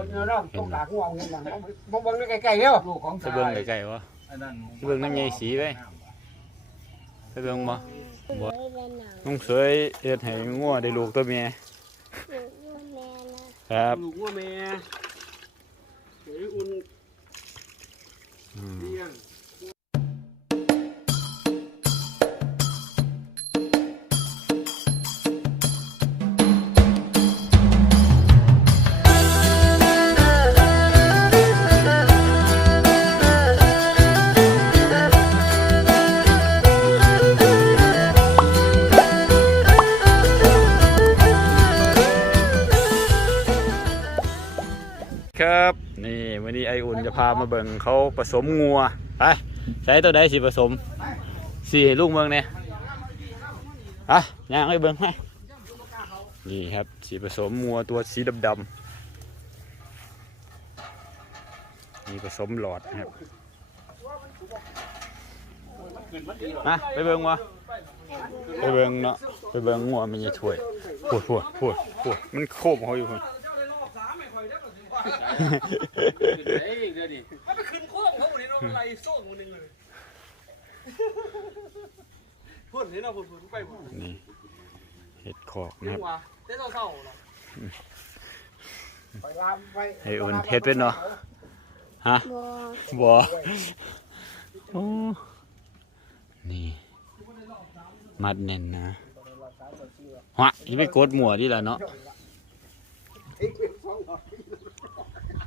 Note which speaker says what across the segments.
Speaker 1: คนเนาะต้องกากงวงเห็นหยังบ่เบิ่งใกล้ๆเด้อ
Speaker 2: ลูกของ
Speaker 3: ไปเบิ่งไกลๆวะ
Speaker 2: อันนั้น
Speaker 3: เบิ่งน้ำใยสีไว้ ไปเบิ่งบ่
Speaker 4: บ่ได้หนัง
Speaker 3: น้องสวยเฮ็ดให้งัวได้ลูกตัวเมีย
Speaker 4: อยู่อยู่แม่นะครับ
Speaker 1: ลูกงัวแม่เฮ้ยอุ่น
Speaker 3: อืม
Speaker 1: เลี้ยง
Speaker 3: ครับ นี่วันนี้ไออุ่นจะพามาเบิ่งเขาผสมงัวไปใช้ตัวใดสิผสมสี่ลูกเมืองเนี่ยอะย่างให้เบิ่งไหมนี่ครับสีผสมงัวตัวสีดำๆนี่ผสมหลอดนะครับมาไปเบิ่งวะไปเบิ่งเนาะไปเบิ่งงัวมันจะช่วยพูดพูดพูดพูดมันโคบเขาอยู่คน
Speaker 2: เอ้ยเดี๋ยวนี้
Speaker 1: มันไปขึ้นโค้งเขาบ่ได้เนาะไรโซ่งนึงเลยพ่นเห็นเอาพุ่นพุ่นไปพ่น
Speaker 3: นี่เห็ดขอกนะ
Speaker 1: นี่
Speaker 3: บ
Speaker 1: ว่าแต่เศร้าๆเนาะไปลามไป
Speaker 3: ให้อุ่นเฮ็ดเป็นเนาะ ฮะ
Speaker 4: บ่
Speaker 3: บ่โอ้นี่ มัดแน่นนะฮะอย่าไปกดหมัวดิล่ะเนาะนี่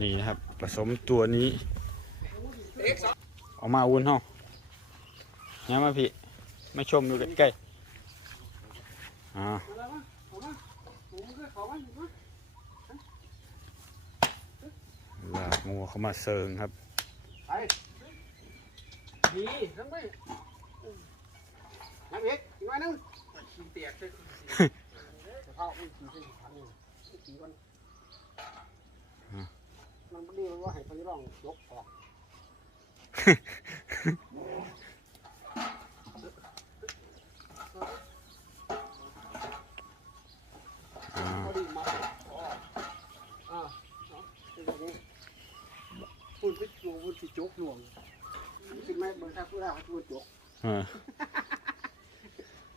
Speaker 3: นะครับ ผสมตัวนี้ออกมาอุ่นเฮาเนี่ยมาพี่มาชมดูใกล้ๆอ่าลากงัวเข้ามาเซิงครับ
Speaker 1: ดีทั้งไปน้ำเอกอีกหน่อยนึงขี้เตียกเลย เข้าอุ้ยขี้เตียกทันนี่ขี้มันมันบ่ดีว่าให้พี่ร้องยกออก
Speaker 3: อ่า
Speaker 1: พอดีมาอ๋ออ่าเนาะเป็นแบบนี้พูดไปจูพูดสิจกหลวงคิดไหมเบิ่งถ้าพูดได้เขาพูดจก
Speaker 3: เออ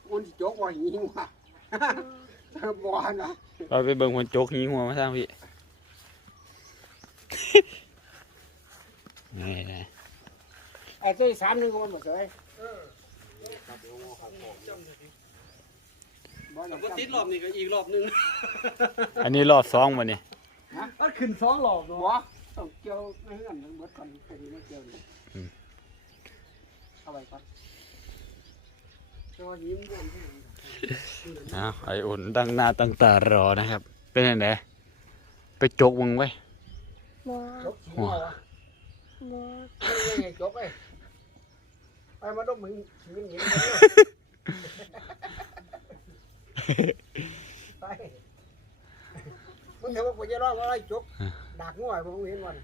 Speaker 1: พูดสิจกว่าหิงว่ะบ่นะ
Speaker 3: เราไปเบิ่งคนโจกหิงหัวมาสร้างพี่ นี่นะ
Speaker 1: ไอ้ตัวสามหนึ่งคนบ่เคยบ่
Speaker 5: ก็ติดรอบนี้ก็อีกรอบหนึง
Speaker 3: อันนี้รอบสองวันนี้
Speaker 5: มันขึ้นสองรอบ
Speaker 1: บ่ต้องเกี่ยวไม่เฮือนเบิดก่อนคดีไม่เกี่ยวนี่เอาไว้ก่อนตัวยิ้มด้วย
Speaker 3: อ้าวไออุ่นตั้งหน้าตั้งตารอนะครับ เป็นยังไงไปจกมึงไว้
Speaker 4: บ่
Speaker 1: จก หัว
Speaker 4: บ่
Speaker 1: ไงจกไปไปมาดมมึงชีวิตหญิงไปมึงเห็นว่ากูจะร้องว่าอะไรจกดักง่วยมึงเห็นวัน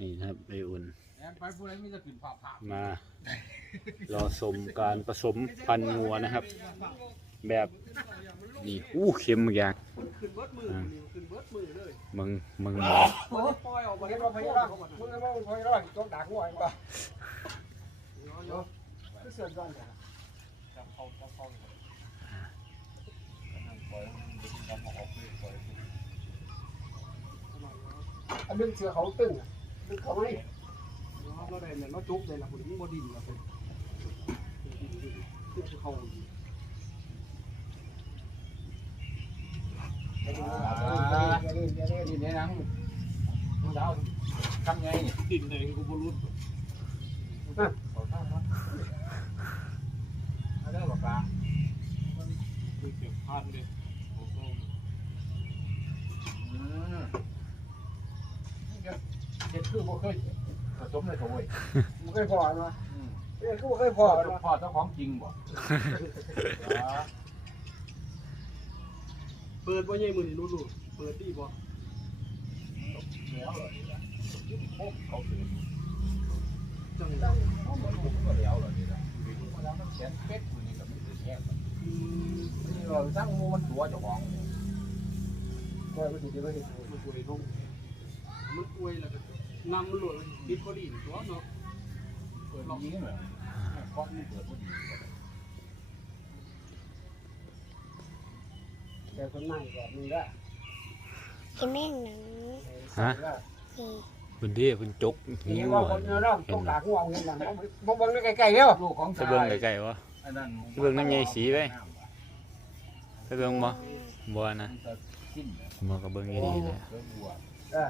Speaker 3: นี่นะครับไออุ่น
Speaker 2: ไปผู้ใดมีจะขึ้นผ่าผ่ามา
Speaker 3: รอชมการผสมพันธุ์งัวนะครับ แบบนี่อู้เข็มอย่าง
Speaker 5: ขึ้นเบิดมือนี่ขึ้นเบิดมือเลย
Speaker 3: มึงมึงหมอ
Speaker 5: โอ้ปล่อยออก
Speaker 1: มึ
Speaker 5: มาง
Speaker 1: เห็
Speaker 5: เห็
Speaker 1: น
Speaker 5: น
Speaker 1: ว่า
Speaker 5: ว่า
Speaker 1: พ
Speaker 5: พ
Speaker 1: ยา
Speaker 5: ญา
Speaker 1: ร้
Speaker 5: นา
Speaker 1: อ
Speaker 5: ค
Speaker 1: งมึงเห็นว่าพยาร้องจกดักง่วยป่ะเสือย้อนนึงเสือเขาตึงอะตึงเขาไม่
Speaker 5: เราได้เนี่ยเราจุกได้ละคนนี้บ่ดินละคนจุกเขา
Speaker 2: นี่เนี่ยนังมึงดาวทำไงนี่
Speaker 5: ดินแดงกูบ่รู้
Speaker 2: เขา เนาะเอาเด้อบอกปลา
Speaker 5: มันเก็บพันเลยโอ้โห
Speaker 2: อืมนี่ก็เด็ดคือบ่เคยผสมเลยโถ่เว้ย
Speaker 1: มึงเคยพอเนาะ
Speaker 2: อืม
Speaker 1: เอ้ยกูเคยพอ
Speaker 2: พ่อ
Speaker 1: เนาะ
Speaker 2: พ่อเจ้าของจริงบ่
Speaker 5: เปิดบ่ใหญ่มือนี่รู้รู้เปิดดีบ่
Speaker 2: แล้วเหรอโอ้เขาถือ
Speaker 5: จัง
Speaker 2: เขาเหมือนผมก็แล้วเหรอนี่นะแล้วมันเขียนเป็ดอยู่นี่ก็ไม่ถือแง่
Speaker 5: อืม
Speaker 2: นี่เราสร้างมูมันตัวเจ้าของ
Speaker 5: ม
Speaker 1: อยมันสิเดี๋ยวมันสิ
Speaker 5: มันป่วยลงมันป่วยแล้วก็นำมันหลุดปิดพอดีตัวเนาะ
Speaker 2: เปิดยิงเหรอเคาะนี่เปิดพอดี
Speaker 1: แต่คนนั่งแบบนี้ละ
Speaker 4: ไอ้แม่งหนัง
Speaker 3: ฮะ
Speaker 4: นี่
Speaker 3: คุณดีคุณจก
Speaker 1: เห็
Speaker 3: หิ
Speaker 1: น
Speaker 3: ว
Speaker 1: ว่าคนเนื้อร่องต้องตากหัวเงินหลังมองเบิ่งใกล้ๆแล้ว
Speaker 2: ลูกของ
Speaker 3: ไปเบิ่งไกลๆวะ
Speaker 2: อันนั้น
Speaker 3: ไปเบิ่งน้ำใยสีไว้ไปเบิ่งบ่บ่นะ
Speaker 2: มันจะสิ้นเลย
Speaker 3: บ่ก็เบิ่งอยู่ดีเลย
Speaker 2: เรื่องบัว
Speaker 1: เออ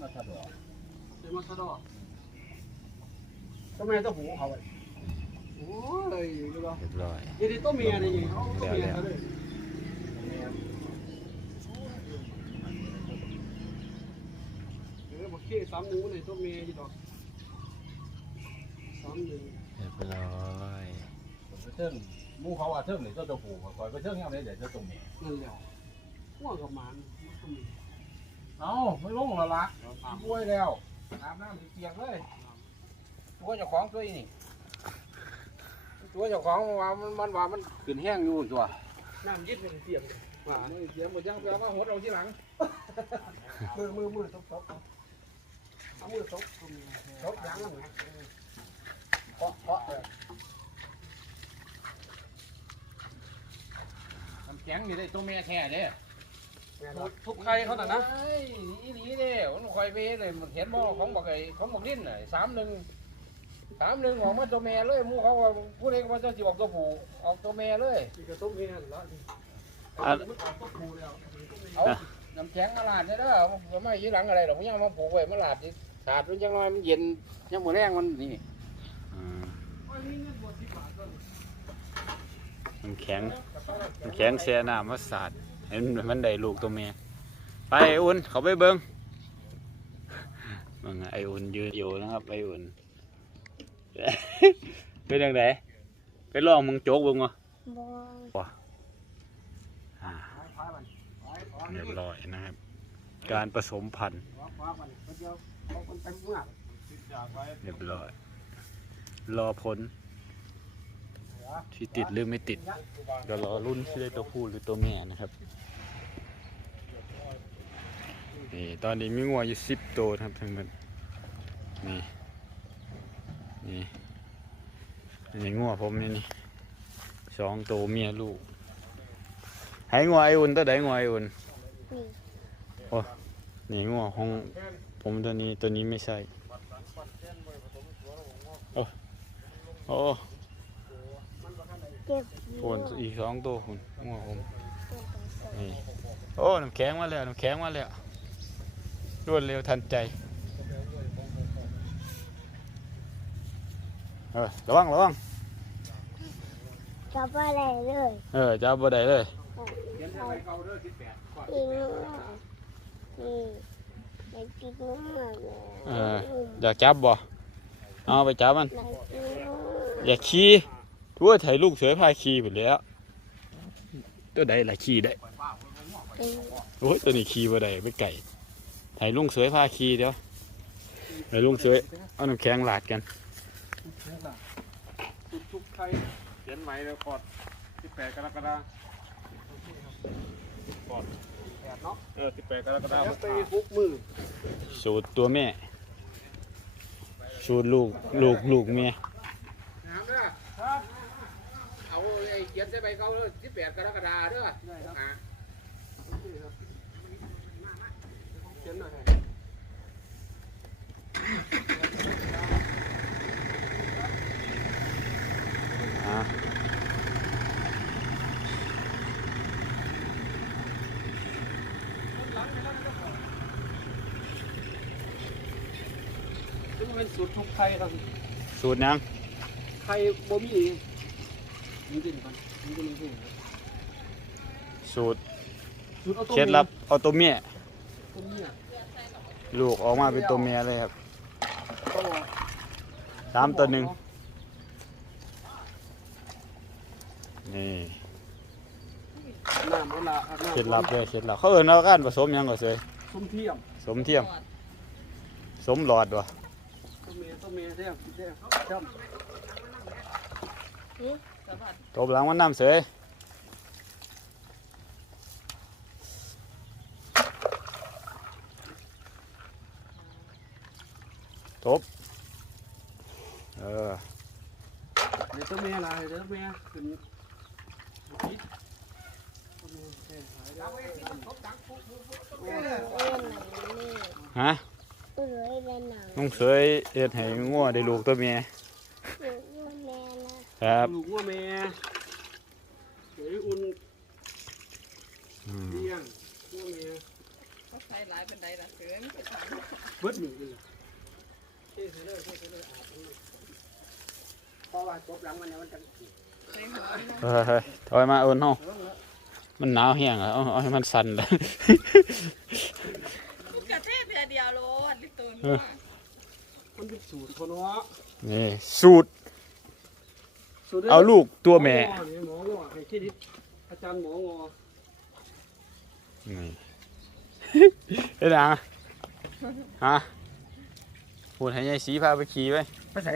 Speaker 2: มาสะดวก
Speaker 5: เดี๋ยวมาสะดอก
Speaker 1: ทำไมต้องหูเขาไว้
Speaker 5: โอ้ยดูว่า
Speaker 3: เรียบร้อย
Speaker 5: ยี่ดีตัวเมียนี่เขาตัวเมียเขาเลย เออบอกเกี้สามหนึ่งวันไหนตัวเมียยี่ดอกสามหนึ่ง
Speaker 3: เรียบร้อย
Speaker 2: ไปเทิงหมู่เขาว่าเทิงนี่เจ้าตัวผู้คอยไปเทิงยังไงเดี๋ยวเจ้าตัวเมีย
Speaker 5: นั่นแหละห่วงกับมันมันก็มี
Speaker 2: เอ้าไม่ลงแล้วล่ะป่วยแล้วอาบน้ำเปียกเลยตัวเจ้าของตัวนี่ตัวเจ้าของว่ามันมันว่ามันขึ้นแห้งอยู่ตัว
Speaker 5: น้ำยึดมันเสียงว่า
Speaker 2: มือเสียหมดยังแปลว่าหดเอาที่หลัง
Speaker 1: มือมือมือตบตบเอามือตบตบยังนั่นไงเคาะเคาะ
Speaker 2: มันแข็งนี่ได้ตัวเมียแท้เด้
Speaker 5: ทุกใครเขาน่นะ
Speaker 2: อ้นี่นี่เด้มันคอยไปเลยมันเห็นบ่ของบอกไอ้ของบอกลิ้นน่ะสามหนึ่ง สามหนึ่งออกมาตัวเมียเลยหมู่เขาว่าผู้ใดก็ว่าเจ้าสิบอกตัวผู้ออกตัวเมียเลย
Speaker 5: นี่ก็ตัวเมียแล้ว
Speaker 3: อัน
Speaker 5: มันออกตัวผู้แล้ว
Speaker 2: เอาน้ำแข็งมาลาดเด้อมันไม่ยี่หลังอะไรหรอกมันยังมาผูกไว้มาลาดนี่ขาดมันยังน้อยมันเย็นยังมือแรงมันนี่
Speaker 3: อ่า
Speaker 5: โอ้ยมีเงินบวชสิบบาทก่อน
Speaker 3: น้ำแข็งน้ำแข็งแช่น้ำมาสาดเห็นมันได้ลูกตัวเมียไปไอ้อุ่นเขาไปเบิ่งมึงไออุ่นยืนอยู่นะครับไออุ่น เป็นยังไงไปลองมึงโจกเบิ่งวะ
Speaker 4: บอ
Speaker 3: อ่า
Speaker 1: พามันไปขอ
Speaker 3: เรียบร้อยนะครับ การผสมพันธุ์
Speaker 1: ขอขอมันเดียวเขาคนเต็มเมื่อ
Speaker 3: เรียบร้อย รอผลที่ติดหรือไม่ติดเดี๋ยวรอรุ่นที่ได้ตัวผู้หรือตัวแม่นะครับนี่ตอนนี้มีงัวอยู่สิบตัวนะครับทั้งหมดนี่ นี่นี่งัวผมนี่นี่สองตัวเมียลูกให้งัวไออุ่นตัวใดงัวไออุ่น
Speaker 4: นี่
Speaker 3: นี่งัวของผมตัวนี้ตัวนี้ไม่ใช่โอ้โอ้
Speaker 4: เก็บ
Speaker 3: โนอีกสองตัวคุณงัวผมนี่โอ้น้ำแข็งมาแล้วน้ำแข็งมาแล้วรวดเร็วทันใจ เออระวังระวัง
Speaker 4: จับอะไรเลย
Speaker 3: เออจับบ่ได้เลย
Speaker 2: เขียนให้เขาเด้อสิบแปด
Speaker 4: อีกนี่ไปกินน้ำมัน
Speaker 3: เอออยากจับบ่เอาไปจับมัน
Speaker 4: ไปกินน้ำ
Speaker 3: อยากขี่ทั่วไถลูกเสือพาขี่ไปแล้วตัวใดล่ะขี่ได้
Speaker 4: กิน
Speaker 3: โอ้ยตัวนี้ขี่บ่ได้ไปไก่ไถลุงเสือพาขี่เดี๋ยวไถลุงเสือเอาน้ำแข็งลาดกัน
Speaker 5: ทุกๆใครเขียนไหมเลยกอดสิบแปดกรกฎาคมเออสิบแปดกรกฎาคมไปฟุกมือ
Speaker 3: สูตรตัวแม่ สูตรลูกลูกลูกเมีย
Speaker 2: น้ำเด้อเอาไอ้เขียนใส่ใบเขาเด้อสิบแปดกรกฎาเด้ออ่า
Speaker 5: เขียนหน่อย
Speaker 3: อะ
Speaker 5: ซึ่งมัน เป็นสูตรทุกใครครับ
Speaker 3: สูตรหยัง
Speaker 5: ใครบ่มีนี่ดิมันนี่ดิมันนี่
Speaker 3: สูตร
Speaker 5: สูตรเอาตัว
Speaker 3: เคล็ดลับเอาตัวเมีย
Speaker 5: ตัวเมีย
Speaker 3: ลูกออกมาเป็นตัวเมียเลยครับ
Speaker 5: ตัว
Speaker 3: สามตัวหนึ่งนี่
Speaker 5: น้ำเวลาอาบน้ำ
Speaker 3: เคล็ดลับเลยเคล็ดลับเขาเอิ้นว่าการผสมหยังก็เสย
Speaker 5: ส้มเทียม
Speaker 3: สมเทียม สมหลอดวะ ตบหลังมันน้ำเสย ตบเออ
Speaker 5: เดี๋ยวตัวแม่ล่ะเดี๋ยวตัวแม่ขึ้นพิษตัวแม่แค่หายแล้ว
Speaker 4: เอ้ยหนังนี่
Speaker 3: ฮะ
Speaker 4: เอ้ยเป็นหนัง
Speaker 3: ลุงเคยเอ็ดให้งัวได้ลูกตัวเมีย
Speaker 4: อยู่อยู่แม่นะครับ
Speaker 5: ลูกว่าแม่เดี๋ยวอุ่น
Speaker 3: อืม
Speaker 5: เลี้ยงว่าแม่
Speaker 6: เขาใช้หลายเป็นไดล่ะเสือมันเป็นทาง
Speaker 5: เบิดหนึ่งเลย
Speaker 1: เพราะว่าจบหลังมันเนี่ยมันจะ
Speaker 6: ใช้หัวมัน
Speaker 3: เออเฮ้ยถอยมาเอินเฮามันหนาวแห้งแล้วเอาเอาให้มันสั่นเลย
Speaker 6: มันกระเทศเดียวเดียวโลดลิตูน
Speaker 3: เออ
Speaker 5: มันเป็นสูตรคนเนาะ
Speaker 3: นี่สูตร
Speaker 5: สูตร
Speaker 3: เอาลูกตัวแม่
Speaker 5: หมอเนี่ยหมองอให้เครดิตอาจารย์หมองอ
Speaker 3: นี่ เฮ็ดหยังฮะพูดให้ยายสีพาไปขี่ไว้
Speaker 1: ไปใส่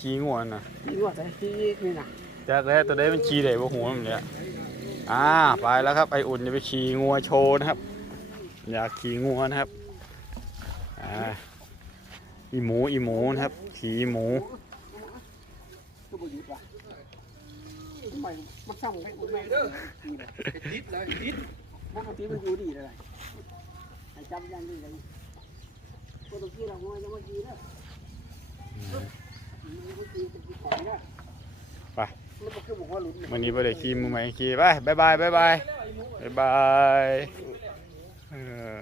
Speaker 3: ขี่งัวน่ะ
Speaker 1: ที่ว่าใส่ที่นี่นะ
Speaker 3: จากแล้วตัวได้มันขี่ได้บ่หัวมันเนี่ยอ่าไปแล้วครับไออุ่นจะไปขี่งัวโชว์นะครับ อยากขี่งัวนะครับอ่า อีหมูอีหมูนะครับขี่หมู
Speaker 1: ก็บ่หยุดว่ะทำไมมันช่างให้อุ่นแม่เด้อ
Speaker 5: ติดเลยติด
Speaker 1: ปกติมันอยู่ดีเลยให้จำอยังนี้เลยก็ต้องกี้เราหัวยังไม่กี้นะมันไม่กี้เป็นของนะมันก็คือบอกว่าลุ้น
Speaker 3: วันนี้บ่ได้ขี่มือใหม่ขี่ไปบายบายบายบายบายบายเออ